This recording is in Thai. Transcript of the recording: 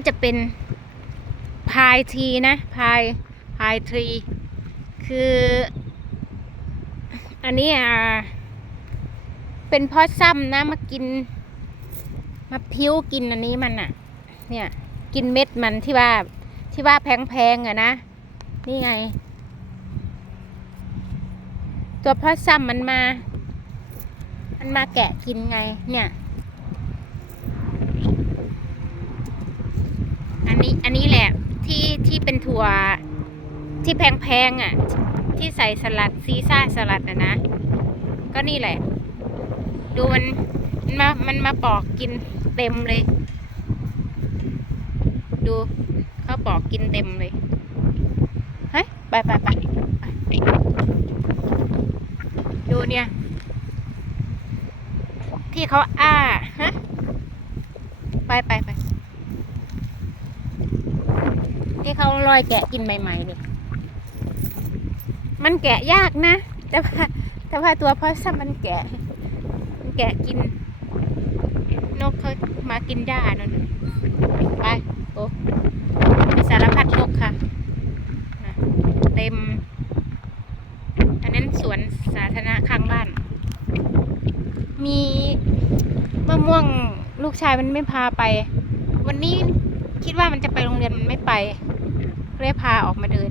ก็จะเป็นพายทีนะพายพายทรีคือ อันนี้อ่าเป็นพอซ้ำนะมากิน มาพิ้วกินอันนี้มันอะเนี่ยกินเม็ดมันที่ว่าที่ว่าแพงๆอะนะ นี่ไง ตัวพอซ้ำมันมา มันมาแกะกินไง เนี่ย นี้อันนี้แหละที่ที่เป็นถั่วที่แพงๆอะ ที่ใส่สลัดซีซ่าสลัดอะนะ ก็นี่แหละ ดูมันมันมามันมาปอกกินเต็มเลย ดูเขาปอกกินเต็มเลยเฮ้ยไปไปไปไปดูเนี่ย ที่เขาอ้าฮะ ไปไปไป ที่เขาลอยแกะกินใหม่ๆนี่มันแกะยากนะ แต่ว่าแต่ว่าตัวพอสัมมันแกะ มันแกะกิน นกเขามากินหญ้านั่นไปโอ้สารพัดนกค่ะนะเต็ม อันนั้นสวนสาธารณะข้างบ้าน มีมะม่วงลูกชายมันไม่พาไป วันนี้คิดว่ามันจะไปโรงเรียนมันไม่ไป เลยพาออกมาเดิน